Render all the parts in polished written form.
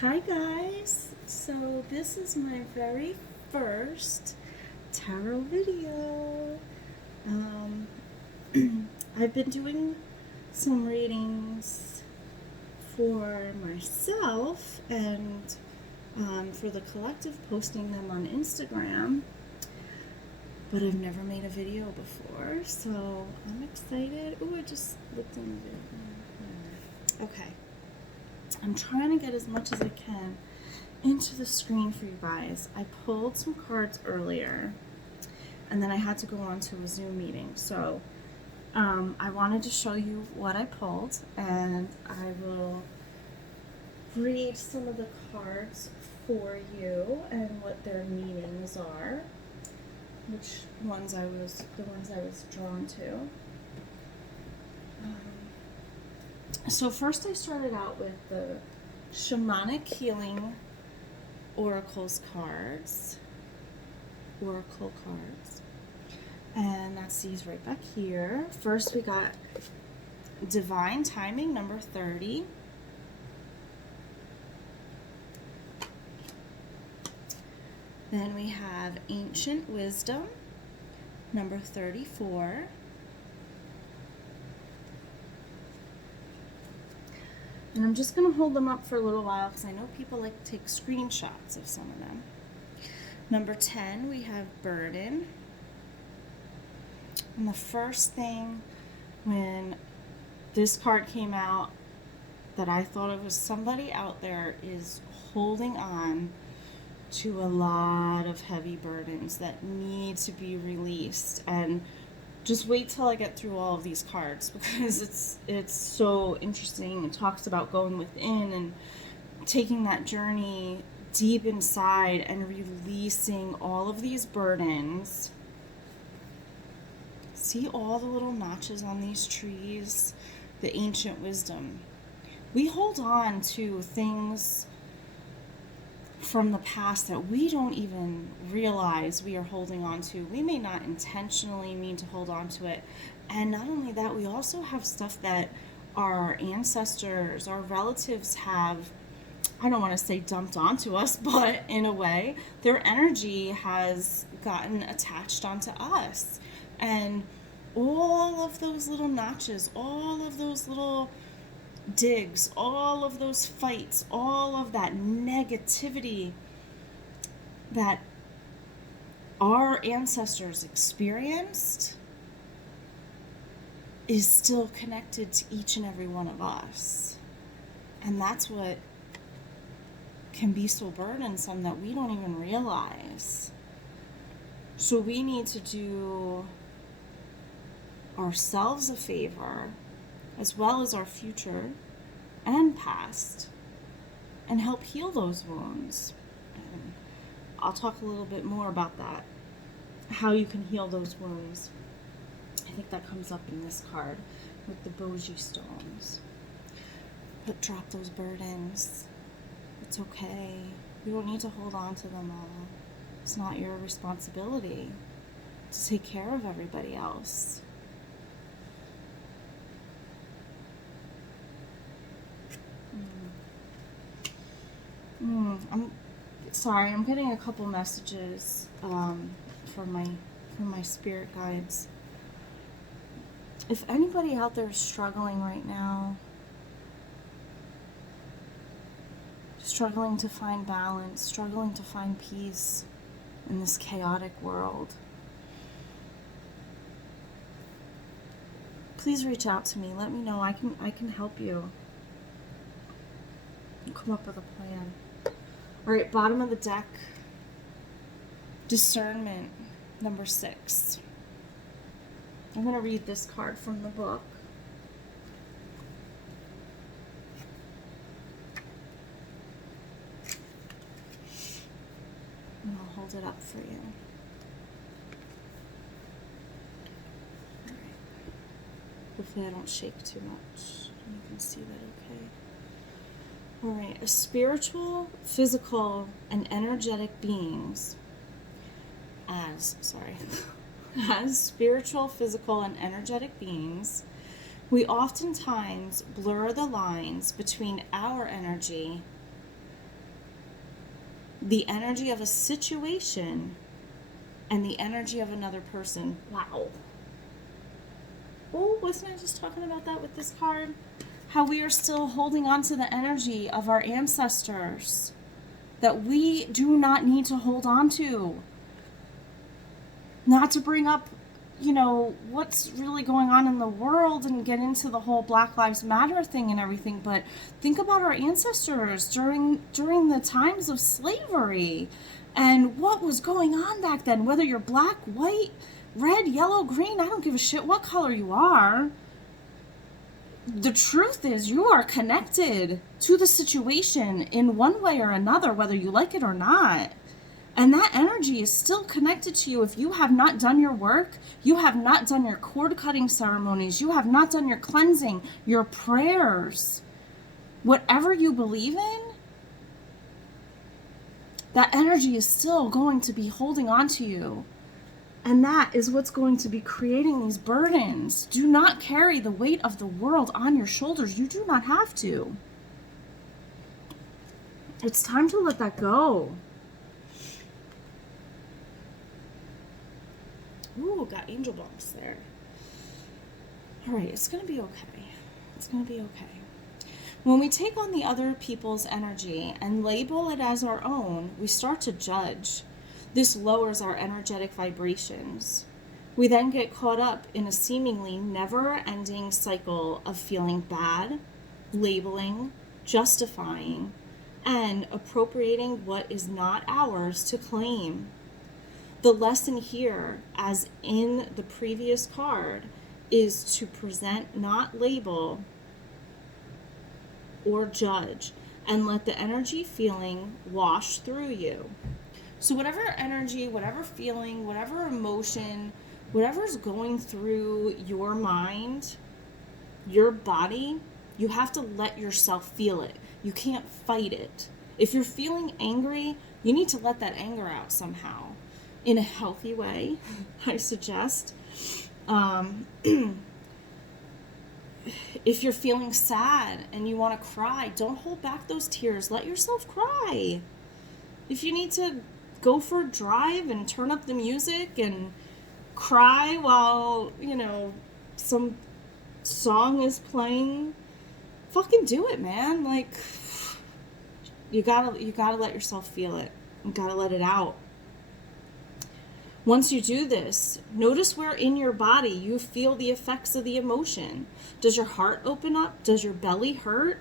Hi guys, so this is my very first tarot video. Um, I've been doing some readings for myself and for the collective, posting them on Instagram, but I've never made a video before, so I'm excited. Oh, I just looked in the video. Okay. I'm trying to get as much as I can into the screen for you guys. I pulled some cards earlier and then I had to go on to a Zoom meeting. So I wanted to show you what I pulled, and I will read some of the cards for you and what their meanings are, which ones I was drawn to. So first I started out with the Shamanic Healing Oracle cards, and that's these right back here. First we got Divine Timing, number 30. Then we have Ancient Wisdom, number 34. And I'm just going to hold them up for a little while because I know people like to take screenshots of some of them. Number 10, we have Burden. And the first thing when this card came out that I thought it was somebody out there is holding on to a lot of heavy burdens that need to be released. And just wait till I get through all of these cards because it's so interesting. It talks about going within and taking that journey deep inside and releasing all of these burdens. See all the little notches on these trees? The ancient wisdom. We hold on to things from the past that we don't even realize we are holding on to. We may not intentionally mean to hold on to it. And not only that, we also have stuff that our ancestors, our relatives have, I don't want to say dumped onto us, but in a way, their energy has gotten attached onto us. And all of those little notches, all of those little digs, all of those fights, all of that negativity that our ancestors experienced is still connected to each and every one of us. And that's what can be so burdensome that we don't even realize. So we need to do ourselves a favor, as well as our future and past, and help heal those wounds. And I'll talk a little bit more about that, how you can heal those wounds. I think that comes up in this card with the Boji stones. But drop those burdens. It's okay. You don't need to hold on to them all. It's not your responsibility to take care of everybody else. I'm sorry, I'm getting a couple messages from my spirit guides. If anybody out there is struggling right now, struggling to find balance, struggling to find peace in this chaotic world, please reach out to me. Let me know. I can help you. Come up with a plan. All right, bottom of the deck, Discernment, number 6. I'm going to read this card from the book. And I'll hold it up for you. All right. Hopefully I don't shake too much. You can see that okay. All right, as spiritual, physical, and energetic beings, as spiritual, physical, and energetic beings, we oftentimes blur the lines between our energy the energy of a situation and the energy of another person. Wow. Oh, wasn't I just talking about that with this card? How we are still holding on to the energy of our ancestors that we do not need to hold on to. Not to bring up, what's really going on in the world and get into the whole Black Lives Matter thing and everything, but think about our ancestors during the times of slavery and what was going on back then. Whether you're black, white, red, yellow, green, I don't give a shit what color you are. The truth is you are connected to the situation in one way or another, whether you like it or not. And that energy is still connected to you. If you have not done your work, you have not done your cord cutting ceremonies, you have not done your cleansing, your prayers, whatever you believe in, that energy is still going to be holding on to you. And that is what's going to be creating these burdens. Do not carry the weight of the world on your shoulders. You do not have to. It's time to let that go. Ooh, got angel bumps there. All right, it's going to be okay. It's going to be okay. When we take on the other people's energy and label it as our own, we start to judge. This lowers our energetic vibrations. We then get caught up in a seemingly never-ending cycle of feeling bad, labeling, justifying, and appropriating what is not ours to claim. The lesson here, as in the previous card, is to present, not label or judge, and let the energy feeling wash through you. So whatever energy, whatever feeling, whatever emotion, whatever's going through your mind, your body, you have to let yourself feel it. You can't fight it. If you're feeling angry, you need to let that anger out somehow. In a healthy way, I suggest. If you're feeling sad and you want to cry, don't hold back those tears. Let yourself cry. If you need to go for a drive and turn up the music and cry while, some song is playing, fucking do it, man. Like, you gotta let yourself feel it. You gotta let it out. Once you do this, notice where in your body you feel the effects of the emotion. Does your heart open up? Does your belly hurt?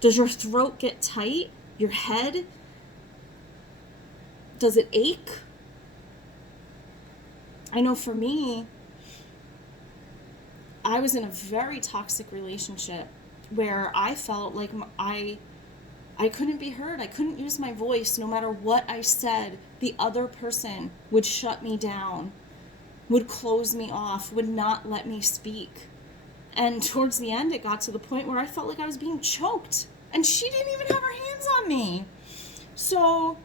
Does your throat get tight? Your head? Does it ache? I know for me, I was in a very toxic relationship where I felt like I couldn't be heard. I couldn't use my voice. No matter what I said, the other person would shut me down, would close me off, would not let me speak. And towards the end, it got to the point where I felt like I was being choked. And she didn't even have her hands on me. So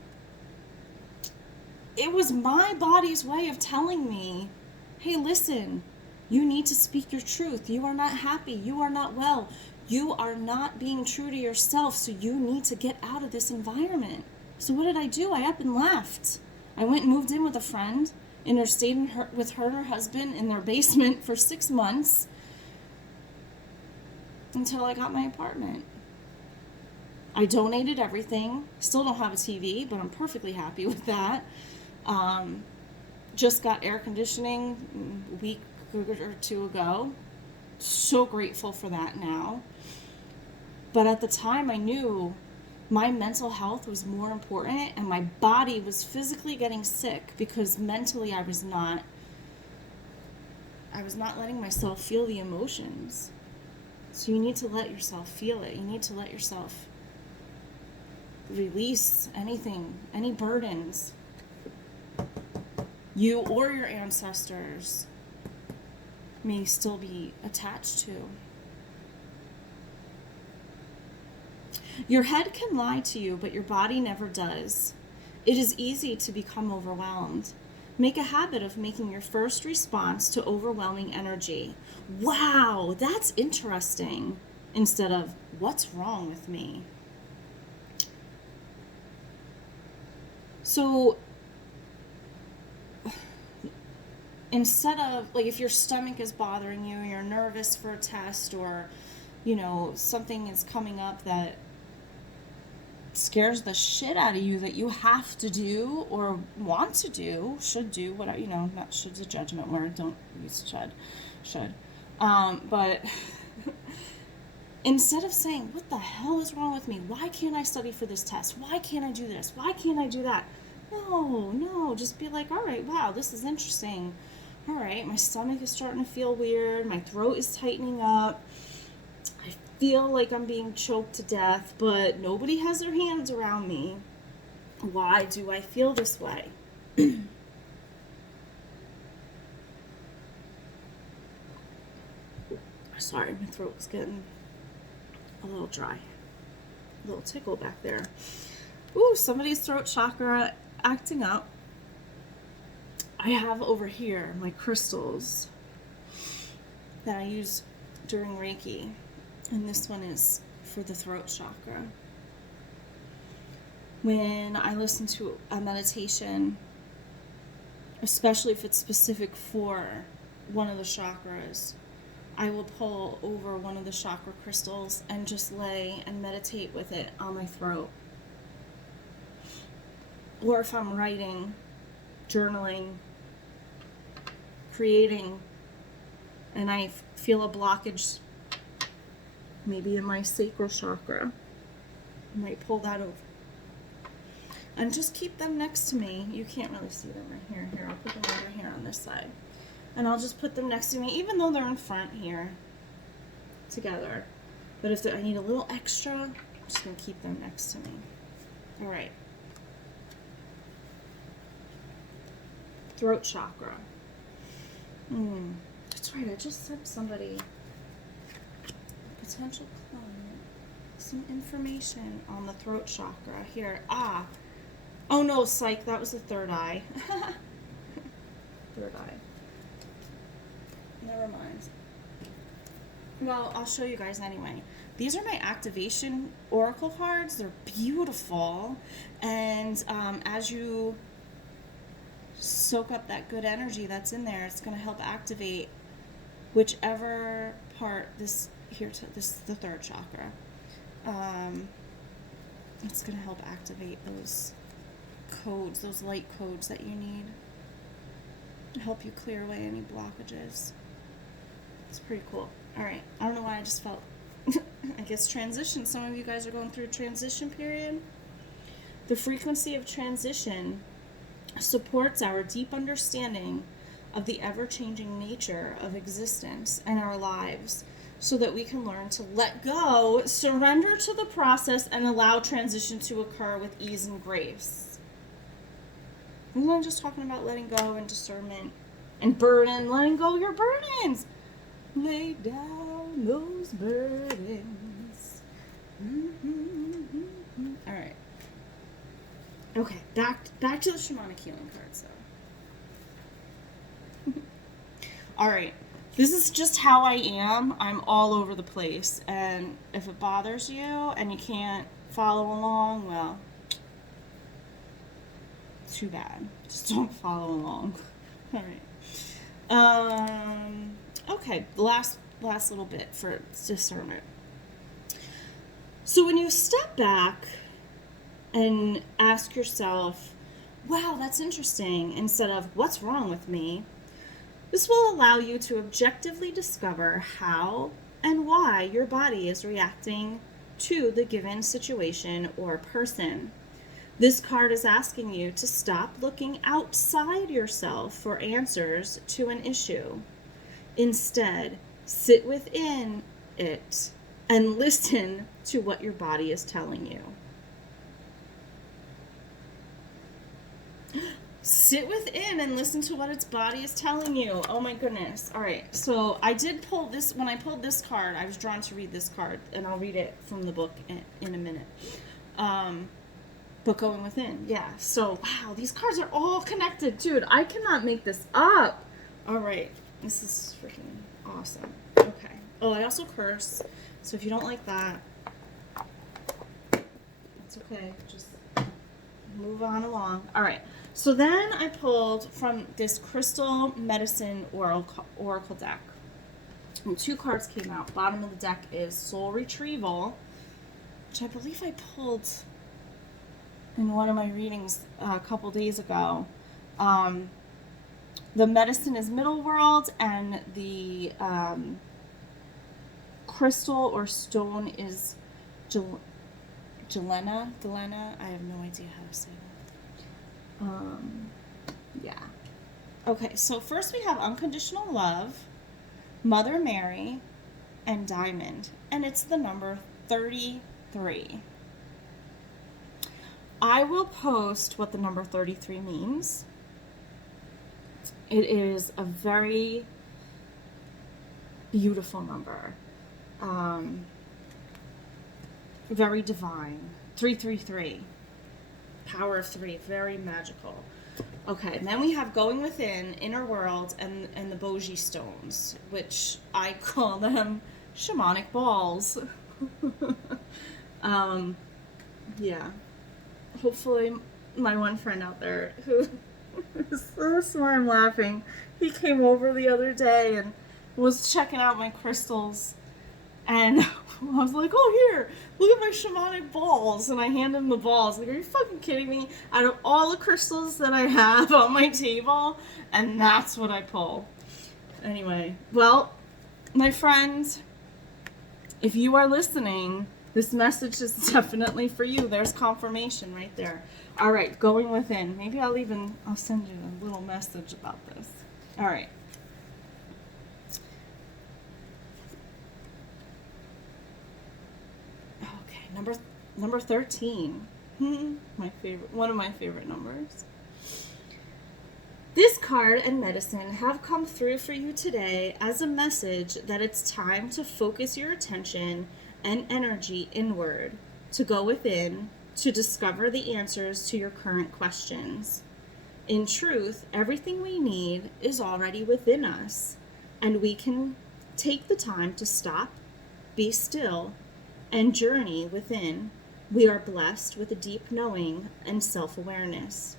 it was my body's way of telling me, hey, listen, you need to speak your truth. You are not happy. You are not well. You are not being true to yourself, so you need to get out of this environment. So what did I do? I up and left. I went and moved in with a friend and stayed with her and her husband in their basement for 6 months until I got my apartment. I donated everything. Still don't have a TV, but I'm perfectly happy with that. Just got air conditioning a week or two ago. So grateful for that now. But at the time I knew my mental health was more important, and my body was physically getting sick because mentally I was not letting myself feel the emotions. So you need to let yourself feel it. You need to let yourself release anything, any burdens you or your ancestors may still be attached to. Your head can lie to you, but your body never does. It is easy to become overwhelmed. Make a habit of making your first response to overwhelming energy, wow, that's interesting, instead of, what's wrong with me? So instead of, like, if your stomach is bothering you, you're nervous for a test, or, you know, something is coming up that scares the shit out of you that you have to do or want to do, should do, whatever, you know, not should's a judgment word, don't use should. But instead of saying, what the hell is wrong with me? Why can't I study for this test? Why can't I do this? Why can't I do that? No, just be like, all right, wow, this is interesting. All right, my stomach is starting to feel weird. My throat is tightening up. I feel like I'm being choked to death, but nobody has their hands around me. Why do I feel this way? Sorry, my throat was getting a little dry. A little tickle back there. Ooh, somebody's throat chakra acting up. I have over here my crystals that I use during Reiki. And this one is for the throat chakra. When I listen to a meditation, especially if it's specific for one of the chakras, I will pull over one of the chakra crystals and just lay and meditate with it on my throat. Or if I'm writing, journaling, creating, and I feel a blockage maybe in my sacral chakra, I might pull that over. And just keep them next to me. You can't really see them right here. Here, I'll put them over here on this side. And I'll just put them next to me, even though they're in front here, together. But if I need a little extra, I'm just going to keep them next to me. All right. Throat chakra. That's right, I just sent somebody, potential client, some information on the throat chakra. Here, oh no, psych, that was the third eye. Third eye. Never mind. Well, I'll show you guys anyway. These are my activation oracle cards. They're beautiful. And as you soak up that good energy that's in there, it's going to help activate whichever part, this is the third chakra. It's going to help activate those codes, those light codes that you need. Help you clear away any blockages. It's pretty cool. All right. I don't know why I just felt, I guess, transition. Some of you guys are going through a transition period. The frequency of transition supports our deep understanding of the ever-changing nature of existence and our lives, so that we can learn to let go, surrender to the process, and allow transition to occur with ease and grace. I'm not just talking about letting go and discernment and burden, letting go your burdens. Lay down those burdens. All right. Okay, back to the shamanic healing cards, though. All right, this is just how I am. I'm all over the place, and if it bothers you and you can't follow along, well, too bad. Just don't follow along. All right. Okay, last little bit for discernment. So when you step back and ask yourself, wow, that's interesting, instead of what's wrong with me, this will allow you to objectively discover how and why your body is reacting to the given situation or person. This card is asking you to stop looking outside yourself for answers to an issue. Instead, sit within it and listen to what your body is telling you. Sit within and listen to what its body is telling you. Oh my goodness. All right. So I did pull this. When I pulled this card, I was drawn to read this card, and I'll read it from the book in a minute. But going within. Yeah. So, wow, these cards are all connected. Dude, I cannot make this up. All right. This is freaking awesome. Okay. Oh, I also curse. So if you don't like that, it's okay. Just move on along. All right. So then I pulled from this Crystal Medicine Oracle deck. And 2 cards came out. Bottom of the deck is Soul Retrieval, which I believe I pulled in one of my readings a couple days ago. The medicine is Middle World, and the crystal or stone is Galena. I have no idea how to say that. Yeah. Okay, so first we have Unconditional Love, Mother Mary, and Diamond, and it's the number 33. I will post what the number 33 means. It is a very beautiful number. Very divine. 333. Power of 3. Very magical. Okay, and then we have Going Within, Inner World, and the Boji Stones, which I call them shamanic balls. Yeah. Hopefully my one friend out there who is so smart, I'm laughing, he came over the other day and was checking out my crystals, and I was like, oh, here, look at my shamanic balls, and I hand him the balls. Like, are you fucking kidding me? Out of all the crystals that I have on my table, and that's what I pull. Anyway, well, my friend, if you are listening, this message is definitely for you. There's confirmation right there. All right, Going Within. Maybe I'll send you a little message about this. All right. Okay, number 13. One of my favorite numbers. This card and medicine have come through for you today as a message that it's time to focus your attention and energy inward, to go within, to discover the answers to your current questions. In truth, everything we need is already within us, and we can take the time to stop, be still, and journey within. We are blessed with a deep knowing and self-awareness.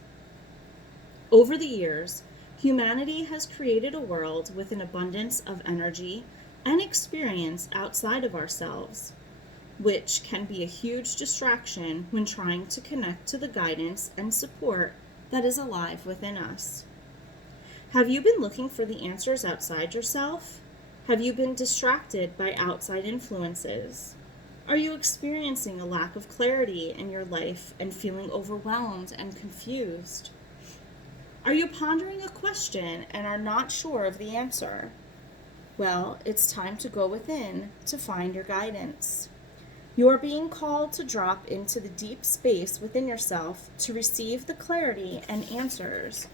Over the years, humanity has created a world with an abundance of energy and experience outside of ourselves, which can be a huge distraction when trying to connect to the guidance and support that is alive within us. Have you been looking for the answers outside yourself? Have you been distracted by outside influences? Are you experiencing a lack of clarity in your life and feeling overwhelmed and confused? Are you pondering a question and are not sure of the answer? Well, it's time to go within to find your guidance. You are being called to drop into the deep space within yourself to receive the clarity and answers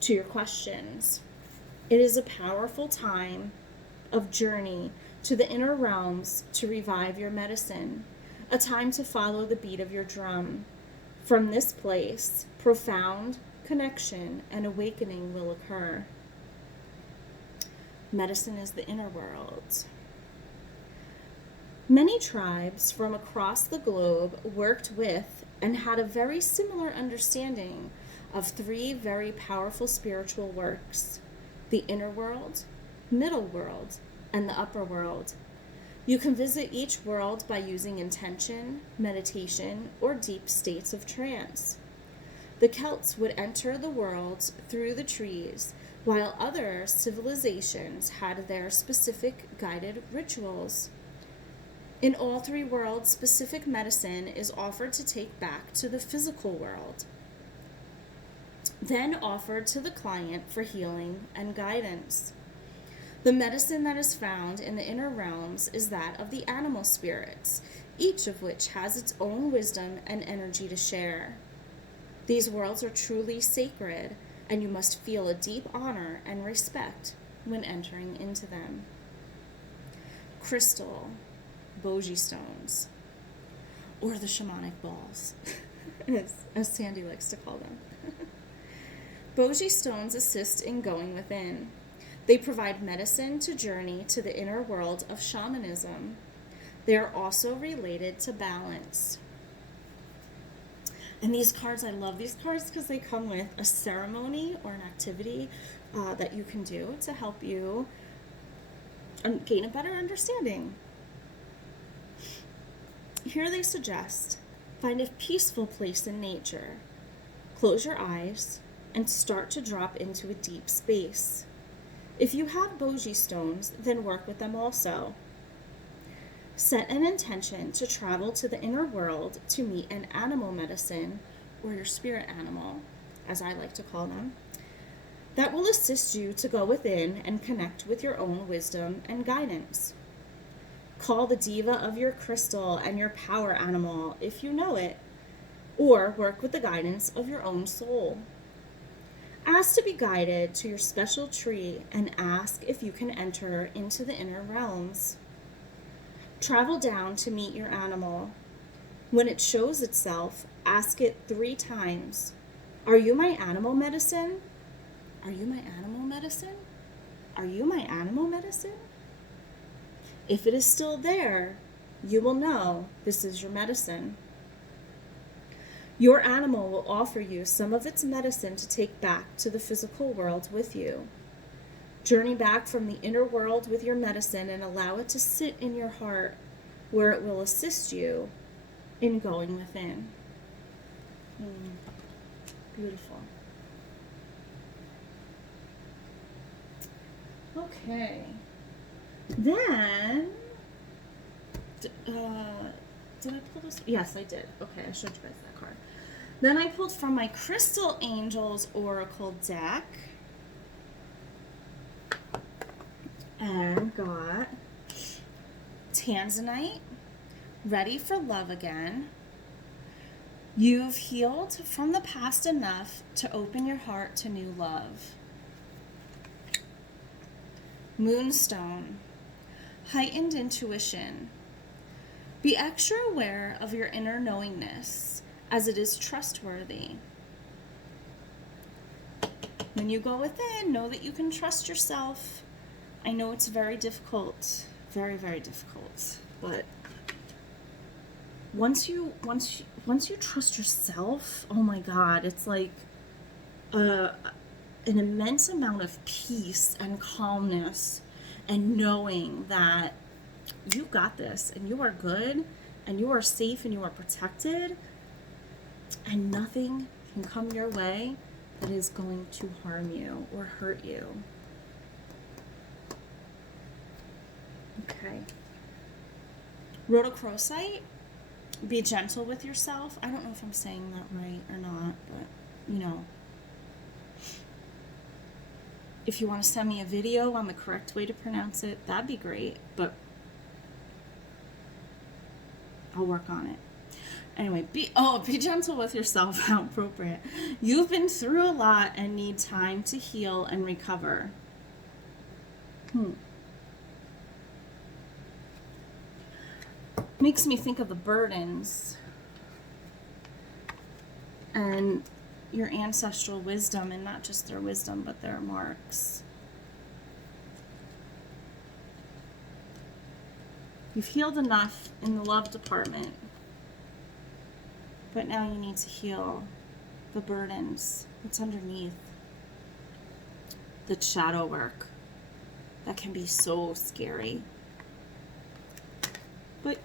to your questions. It is a powerful time of journey to the inner realms to revive your medicine, a time to follow the beat of your drum. From this place, profound connection and awakening will occur. Medicine is the inner world. Many tribes from across the globe worked with and had a very similar understanding of 3 very powerful spiritual works: the inner world, middle world, and the upper world. You can visit each world by using intention, meditation, or deep states of trance. The Celts would enter the world through the trees, while other civilizations had their specific guided rituals. In all 3 worlds, specific medicine is offered to take back to the physical world, then offered to the client for healing and guidance. The medicine that is found in the inner realms is that of the animal spirits, each of which has its own wisdom and energy to share. These worlds are truly sacred, and you must feel a deep honor and respect when entering into them. Crystal, Boji stones, or the shamanic balls, as Sandy likes to call them. Boji stones assist in going within. They provide medicine to journey to the inner world of shamanism. They are also related to balance. And these cards, I love these cards because they come with a ceremony or an activity that you can do to help you gain a better understanding. Here they suggest find a peaceful place in nature, close your eyes, and start to drop into a deep space. If you have boji stones, then work with them also. Set an intention to travel to the inner world to meet an animal medicine, or your spirit animal, as I like to call them, that will assist you to go within and connect with your own wisdom and guidance. Call the diva of your crystal and your power animal if you know it, or work with the guidance of your own soul. Ask to be guided to your special tree and ask if you can enter into the inner realms. Travel down to meet your animal. When it shows itself, ask it 3 times. Are you my animal medicine? Are you my animal medicine? Are you my animal medicine? If it is still there, you will know this is your medicine. Your animal will offer you some of its medicine to take back to the physical world with you. Journey back from the inner world with your medicine and allow it to sit in your heart, where it will assist you in going within. Beautiful. Okay. Then, did I pull this? Yes, I did. Okay, I showed you guys that card. Then I pulled from my Crystal Angels Oracle deck and got Tanzanite, ready for love again. You've healed from the past enough to open your heart to new love. Moonstone, heightened intuition. Be extra aware of your inner knowingness, as it is trustworthy. When you go within, know that you can trust yourself. I know it's very difficult, very, very difficult, but once you trust yourself, oh my God, it's like an immense amount of peace and calmness, and knowing that you got this and you are good and you are safe and you are protected, and nothing can come your way that is going to harm you or hurt you. Okay. Rhodochrosite, be gentle with yourself. I don't know if I'm saying that right or not, but you know. If you want to send me a video on the correct way to pronounce it, that'd be great, but I'll work on it. Anyway, be gentle with yourself. How appropriate. You've been through a lot and need time to heal and recover. Makes me think of the burdens and your ancestral wisdom, and not just their wisdom, but their marks. You've healed enough in the love department, but now you need to heal the burdens that's underneath, the shadow work that can be so scary. But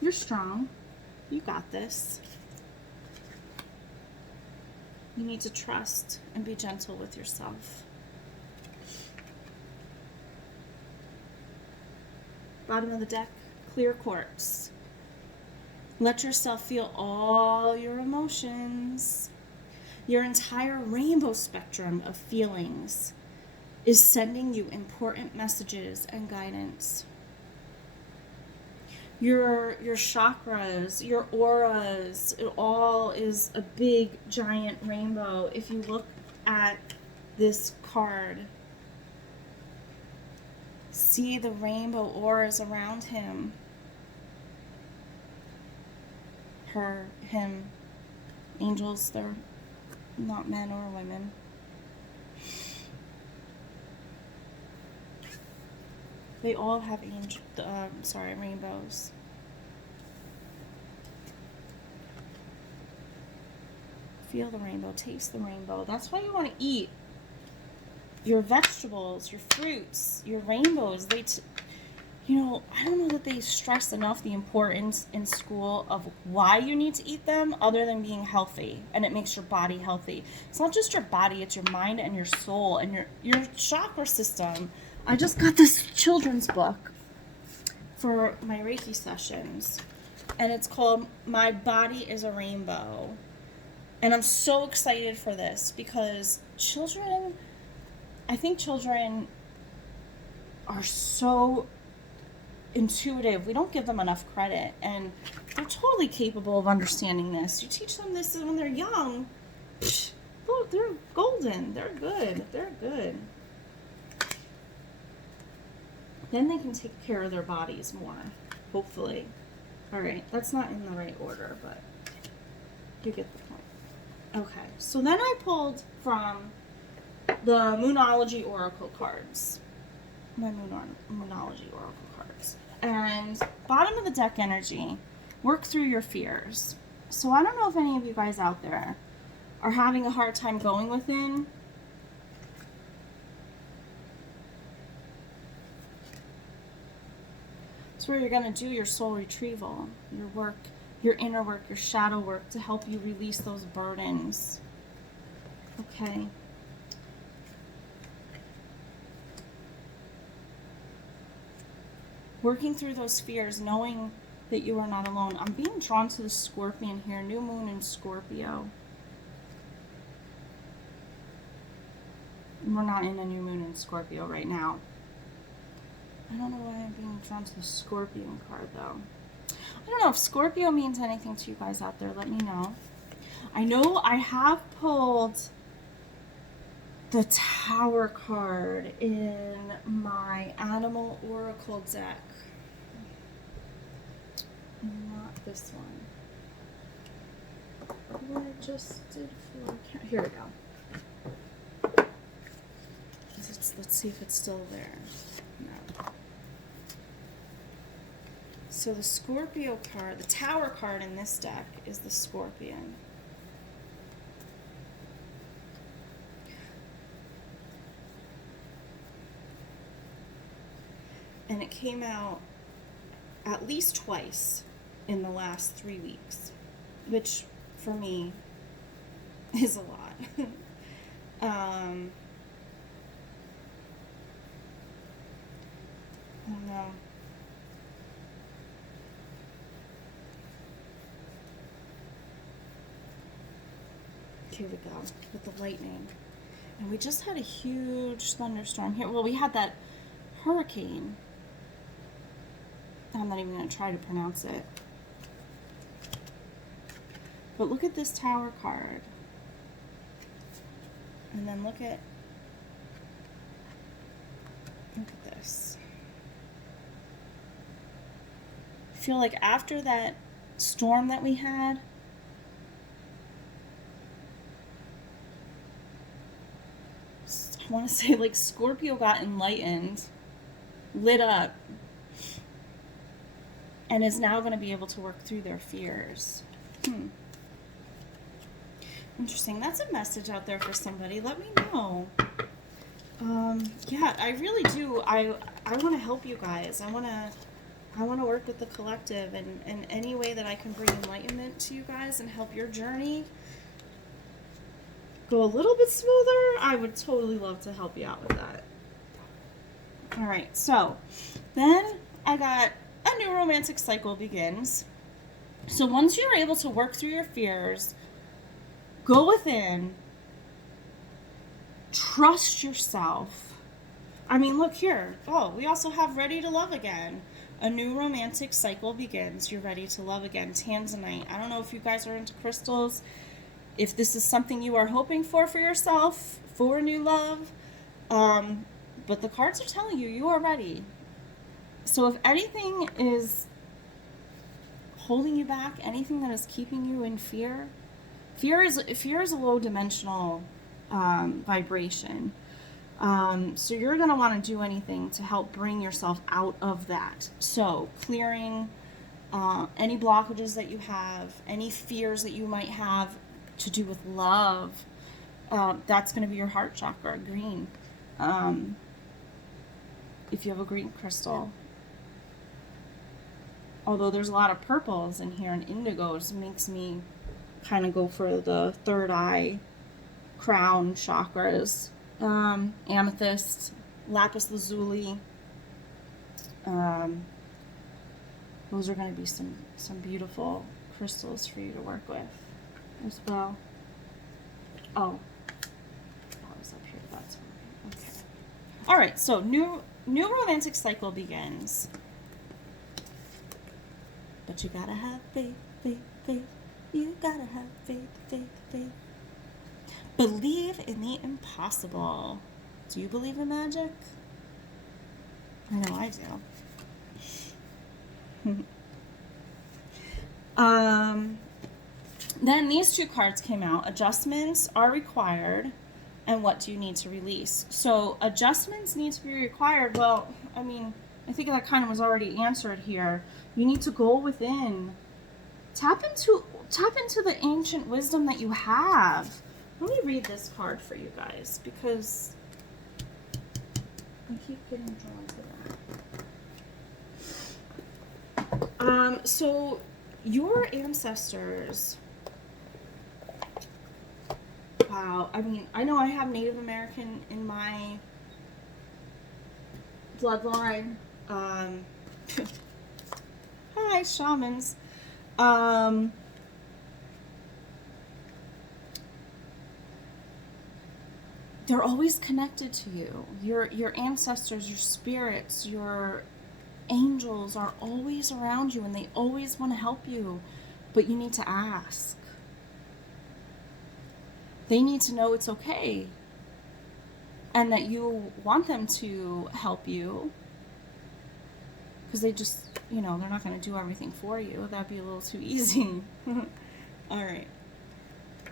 you're strong. You got this. You need to trust and be gentle with yourself. Bottom of the deck, clear quartz. Let yourself feel all your emotions. Your entire rainbow spectrum of feelings is sending you important messages and guidance. Your chakras, your auras, it all is a big giant rainbow. If you look at this card, see the rainbow auras around him, her, him, angels. They're not men or women. They all have rainbows. Feel the rainbow, taste the rainbow. That's why you want to eat your vegetables, your fruits, your rainbows. I don't know that they stress enough the importance in school of why you need to eat them other than being healthy, and it makes your body healthy. It's not just your body, it's your mind and your soul and your chakra system. I just got this children's book for my Reiki sessions, and it's called My Body is a Rainbow. And I'm so excited for this because I think children are so intuitive. We don't give them enough credit, and they're totally capable of understanding this. You teach them this when they're young, they're golden. They're good. Then they can take care of their bodies more, hopefully. All right, that's not in the right order, but you get the point. Okay, so then I pulled from the Moonology Oracle cards. My Moonology Oracle cards. And bottom of the deck energy, work through your fears. So I don't know if any of you guys out there are having a hard time going within. It's where you're going to do your soul retrieval, your work, your inner work, your shadow work to help you release those burdens. Okay. Working through those fears, knowing that you are not alone. I'm being drawn to the Scorpion here, new moon in Scorpio. We're not in a new moon in Scorpio right now. I don't know why I'm being drawn to the Scorpion card, though. I don't know if Scorpio means anything to you guys out there. Let me know. I know I have pulled the Tower card in my Animal Oracle deck. Not this one. What I just did for... Here we go. Let's see if it's still there. No. So the Scorpio card, the Tower card in this deck is the Scorpion. And it came out at least twice in the last 3 weeks, which for me is a lot. I don't know. Here we go with the lightning. And we just had a huge thunderstorm here. Well, we had that hurricane. I'm not even going to try to pronounce it. But look at this Tower card. And then look at this. I feel like after that storm that we had, I want to say like Scorpio got enlightened, lit up, and is now going to be able to work through their fears. Interesting. That's a message out there for somebody. Let me know. Yeah, I really do. I want to help you guys. I want to work with the collective, and in any way that I can bring enlightenment to you guys and help your journey go a little bit smoother, I would totally love to help you out with that. All right, so then I got a new romantic cycle begins. So once you're able to work through your fears, go within, trust yourself. I mean, look here. Oh, we also have Ready to Love Again. A new romantic cycle begins. You're ready to love again. Tanzanite. I don't know if you guys are into crystals. If this is something you are hoping for yourself, for new love. But the cards are telling you, you are ready. So if anything is holding you back, anything that is keeping you in fear, fear is a low dimensional vibration. So you're going to want to do anything to help bring yourself out of that. So clearing any blockages that you have, any fears that you might have, to do with love. That's going to be your heart chakra, green. If you have a green crystal. Although there's a lot of purples in here and indigos, makes me kind of go for the third eye, crown chakras. Amethyst, lapis lazuli. Those are going to be some beautiful crystals for you to work with as well. Oh, that was up here. That's okay. All right. So new romantic cycle begins, but you gotta have faith, faith, faith. You gotta have faith, faith, faith. Believe in the impossible. Do you believe in magic? I know I do. Then these two cards came out. Adjustments are required, and what do you need to release? So adjustments need to be required. Well, I mean, I think that kind of was already answered here. You need to go within. Tap into the ancient wisdom that you have. Let me read this card for you guys because I keep getting drawn to that. So your ancestors, wow, I mean, I know I have Native American in my bloodline. Hi, shamans. They're always connected to you. Your ancestors, your spirits, your angels are always around you, and they always want to help you, but you need to ask. They need to know it's okay and that you want them to help you, because they just, they're not going to do everything for you. That'd be a little too easy. All right.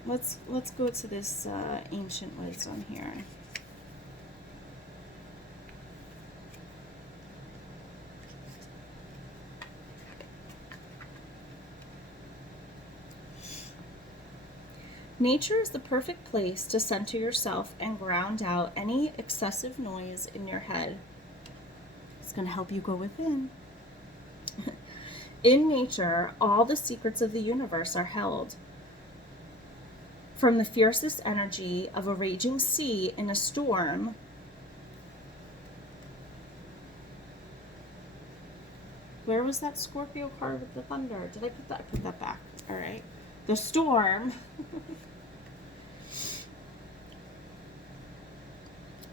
Let's go to this ancient wisdom here. Nature is the perfect place to center yourself and ground out any excessive noise in your head. It's going to help you go within. In nature, all the secrets of the universe are held. From the fiercest energy of a raging sea in a storm where was that Scorpio card with the thunder? Did I put that? I put that back. All right. The storm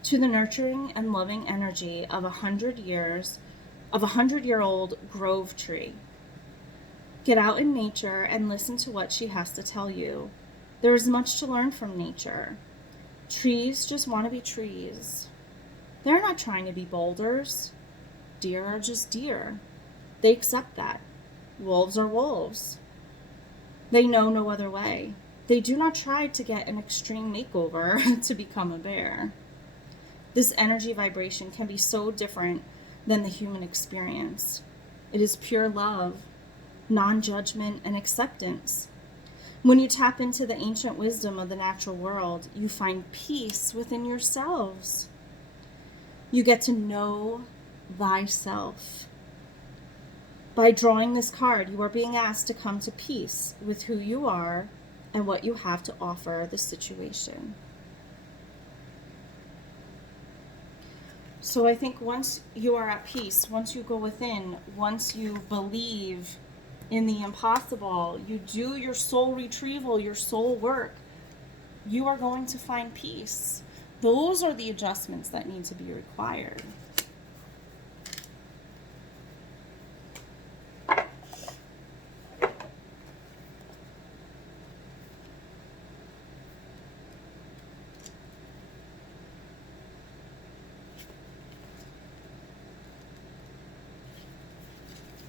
to the nurturing and loving energy of 100-year-old grove tree. Get out in nature and listen to what she has to tell you. There is much to learn from nature. Trees just want to be trees. They're not trying to be boulders. Deer are just deer. They accept that. Wolves are wolves. They know no other way. They do not try to get an extreme makeover to become a bear. This energy vibration can be so different than the human experience. It is pure love, non-judgment, and acceptance. When you tap into the ancient wisdom of the natural world, you find peace within yourselves. You get to know thyself. By drawing this card, you are being asked to come to peace with who you are and what you have to offer the situation. So I think once you are at peace, once you go within, once you believe in the impossible, you do your soul retrieval, your soul work, you are going to find peace. Those are the adjustments that need to be required.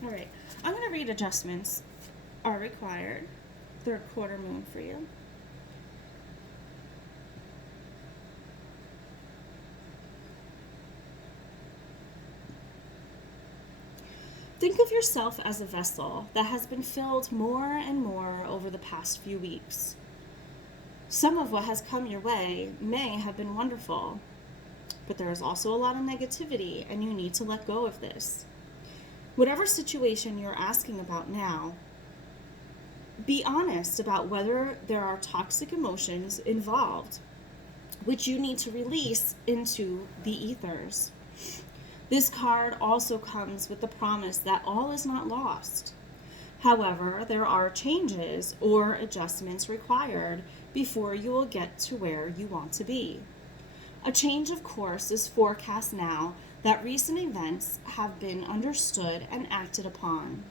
All right, I'm going to read adjustments are required. Third quarter moon for you. Think of yourself as a vessel that has been filled more and more over the past few weeks. Some of what has come your way may have been wonderful, but there is also a lot of negativity, and you need to let go of this. Whatever situation you're asking about now, be honest about whether there are toxic emotions involved, which you need to release into the ethers. This card also comes with the promise that all is not lost. However, there are changes or adjustments required before you will get to where you want to be. A change of course is forecast now that recent events have been understood and acted upon.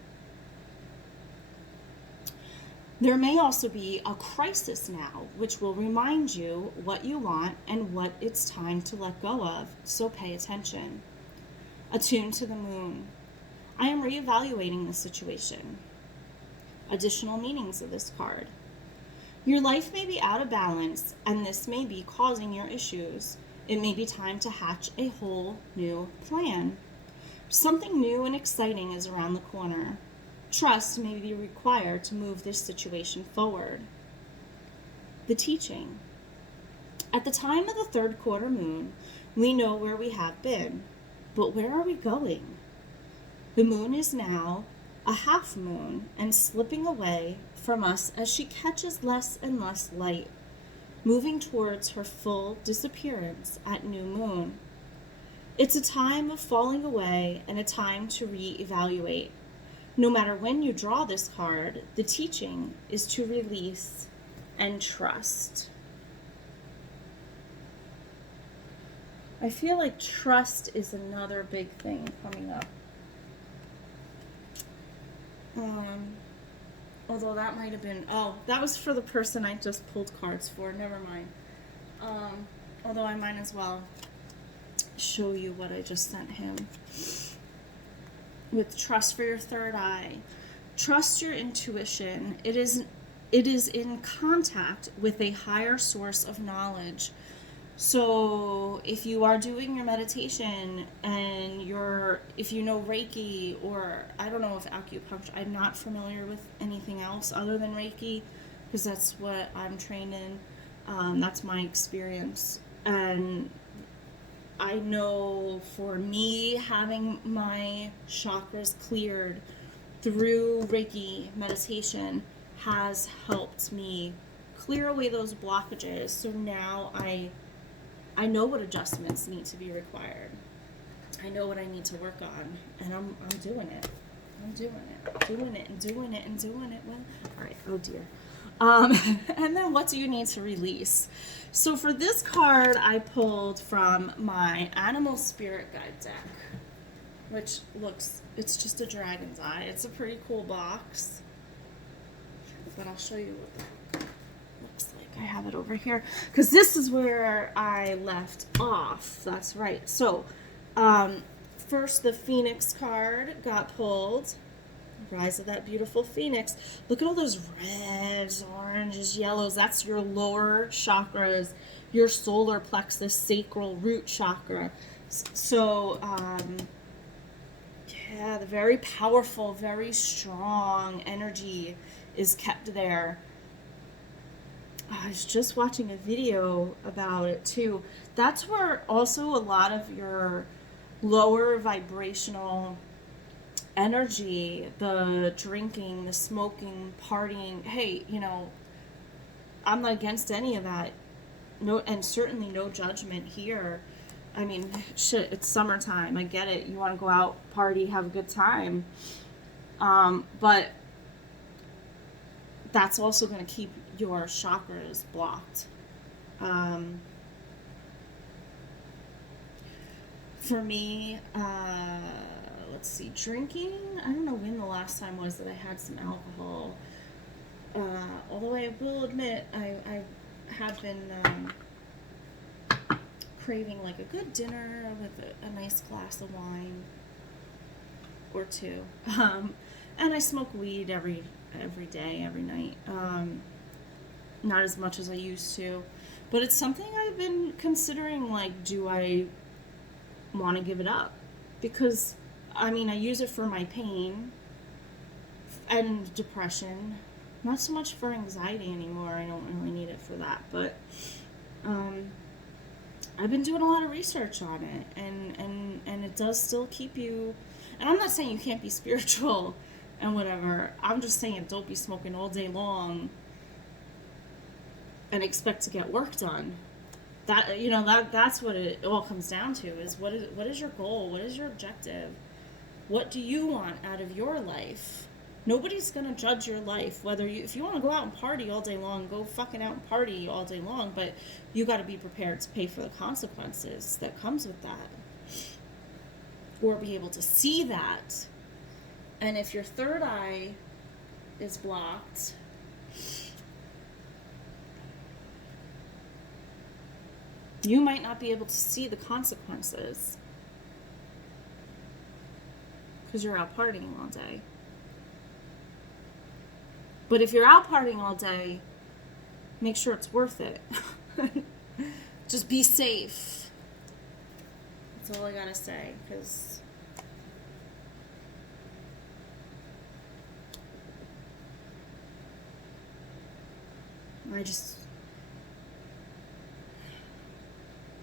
There may also be a crisis now, which will remind you what you want and what it's time to let go of, so pay attention. Attune to the moon. I am reevaluating the situation. Additional meanings of this card. Your life may be out of balance, and this may be causing your issues. It may be time to hatch a whole new plan. Something new and exciting is around the corner. Trust may be required to move this situation forward. The teaching. At the time of the third quarter moon, we know where we have been, but where are we going? The moon is now a half moon and slipping away from us as she catches less and less light, moving towards her full disappearance at new moon. It's a time of falling away and a time to reevaluate. No matter when you draw this card, the teaching is to release and trust. I feel like trust is another big thing coming up. Although that might have been, that was for the person I just pulled cards for. Never mind. Although I might as well show you what I just sent him. With trust for your third eye. Trust your intuition. It is in contact with a higher source of knowledge. So if you are doing your meditation and if you know Reiki, or I don't know if acupuncture, I'm not familiar with anything else other than Reiki, because that's what I'm trained in. That's my experience. And I know for me, having my chakras cleared through Reiki meditation has helped me clear away those blockages. So now I know what adjustments need to be required. I know what I need to work on, and I'm doing it. I'm doing it. Well, all right. Oh dear. And then what do you need to release? So for this card, I pulled from my Animal Spirit Guide deck, which it's just a dragon's eye. It's a pretty cool box, but I'll show you what that looks like. I have it over here because this is where I left off. That's right. So first the Phoenix card got pulled. Rise of that beautiful phoenix. Look at all those reds, oranges, yellows. That's your lower chakras, your solar plexus, sacral root chakra. So the very powerful, very strong energy is kept there. I was just watching a video about it too. That's where also a lot of your lower vibrational energy, the drinking, the smoking, partying, hey, I'm not against any of that. No, and certainly no judgment here. I mean, shit, it's summertime. I get it. You want to go out, party, have a good time. But that's also going to keep your chakras blocked. For me, let's see, drinking, I don't know when the last time was that I had some alcohol. Although I will admit, I have been craving like a good dinner with a nice glass of wine or two. And I smoke weed every day, every night. Not as much as I used to. But it's something I've been considering, like, do I want to give it up? Because I use it for my pain and depression, Not so much for anxiety anymore. I don't really need it for that. But I've been doing a lot of research on it, and it does still keep you. And I'm not saying you can't be spiritual and whatever. I'm just saying don't be smoking all day long and expect to get work done. That's what it all comes down to, is what is your goal? What is your objective? What do you want out of your life? Nobody's gonna judge your life. If you want to go out and party all day long, go fucking out and party all day long. But you got to be prepared to pay for the consequences that comes with that, or be able to see that. And if your third eye is blocked, you might not be able to see the consequences because you're out partying all day. But if you're out partying all day, make sure it's worth it. Just be safe. That's all I gotta say, because I just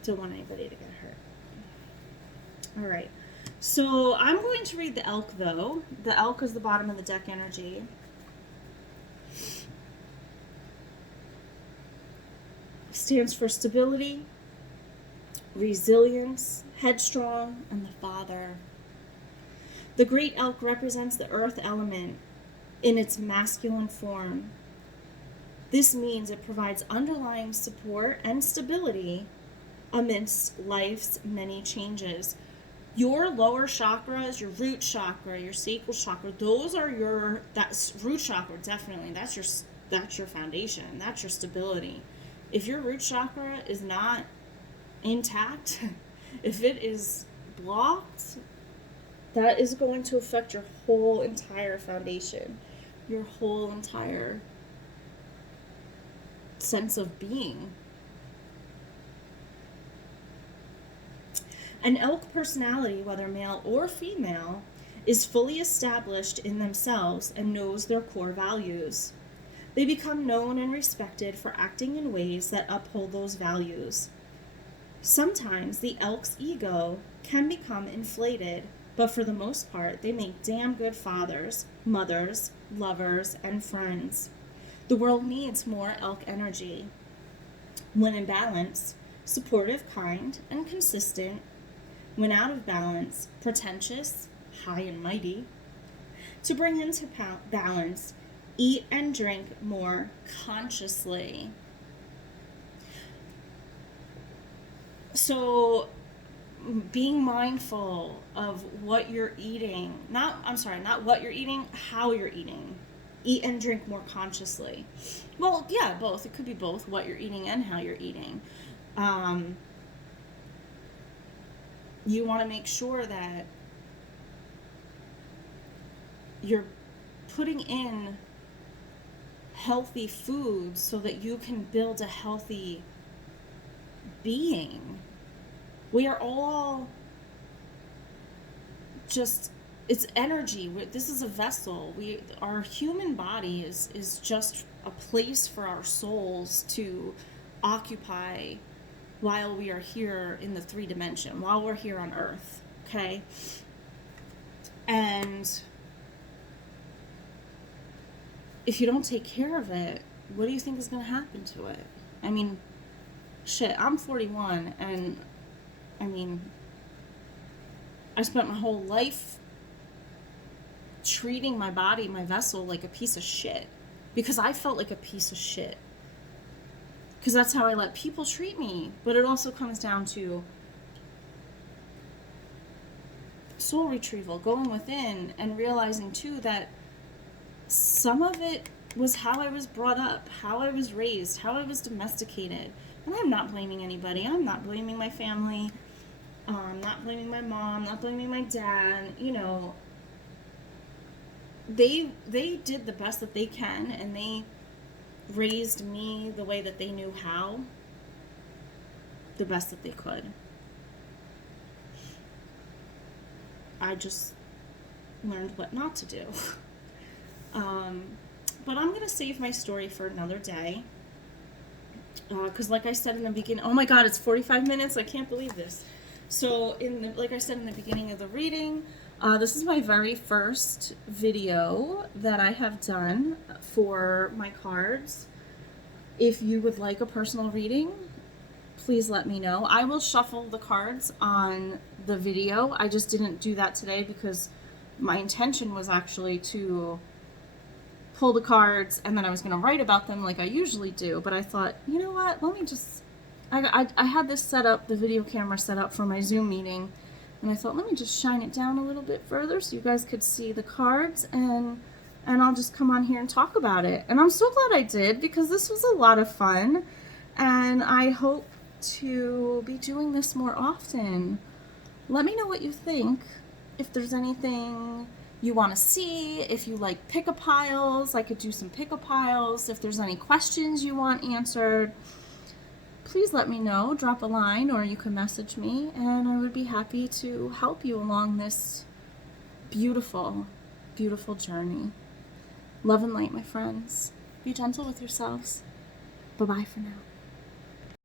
don't want anybody to get hurt. Alright, so I'm going to read the elk, though. The elk is the bottom of the deck energy. Stands for stability, resilience, headstrong, and the father. The great elk represents the earth element in its masculine form. This means it provides underlying support and stability amidst life's many changes. Your lower chakras, your root chakra, your sacral chakra, that's root chakra, definitely. That's your foundation. That's your stability. If your root chakra is not intact, if it is blocked, that is going to affect your whole entire foundation, your whole entire sense of being. An elk personality, whether male or female, is fully established in themselves and knows their core values. They become known and respected for acting in ways that uphold those values. Sometimes the elk's ego can become inflated, but for the most part, they make damn good fathers, mothers, lovers, and friends. The world needs more elk energy. When in balance, supportive, kind, and consistent. When out of balance, pretentious, high and mighty. To bring into balance, eat and drink more consciously. So, being mindful of what you're eating. Not what you're eating, how you're eating. Eat and drink more consciously. Well, yeah, both. It could be both, what you're eating and how you're eating. You want to make sure that you're putting in healthy foods so that you can build a healthy being. We are all just, it's energy. This is a vessel. Our human body is just a place for our souls to occupy while we are here in the 3 dimension, while we're here on Earth, okay? And if you don't take care of it, what do you think is going to happen to it? I mean, shit, I'm 41, and I mean, I spent my whole life treating my body, my vessel, like a piece of shit, because I felt like a piece of shit. Because that's how I let people treat me. But it also comes down to soul retrieval, going within and realizing too that some of it was how I was brought up, how I was raised, how I was domesticated. And I'm not blaming anybody. I'm not blaming my family. I'm not blaming my mom, not blaming my dad. You know, they did the best that they can, and they raised me the way that they knew how, the best that they could. I just learned what not to do. but I'm going to save my story for another day. Because like I said in the beginning, oh my god, it's 45 minutes. I can't believe this. So like I said in the beginning of the reading, this is my very first video that I have done for my cards. If you would like a personal reading, please let me know. I will shuffle the cards on the video. I just didn't do that today because my intention was actually to pull the cards and then I was going to write about them like I usually do. But I thought, you know what, let me just, I had this set up, the video camera set up for my Zoom meeting. And I thought, let me just shine it down a little bit further so you guys could see the cards, and I'll just come on here and talk about it. And I'm so glad I did, because this was a lot of fun. And I hope to be doing this more often. Let me know what you think. If there's anything you want to see, if you like pick-a-piles, I could do some pick-a-piles. If there's any questions you want answered, please let me know. Drop a line, or you can message me, and I would be happy to help you along this beautiful, beautiful journey. Love and light, my friends. Be gentle with yourselves. Bye-bye for now.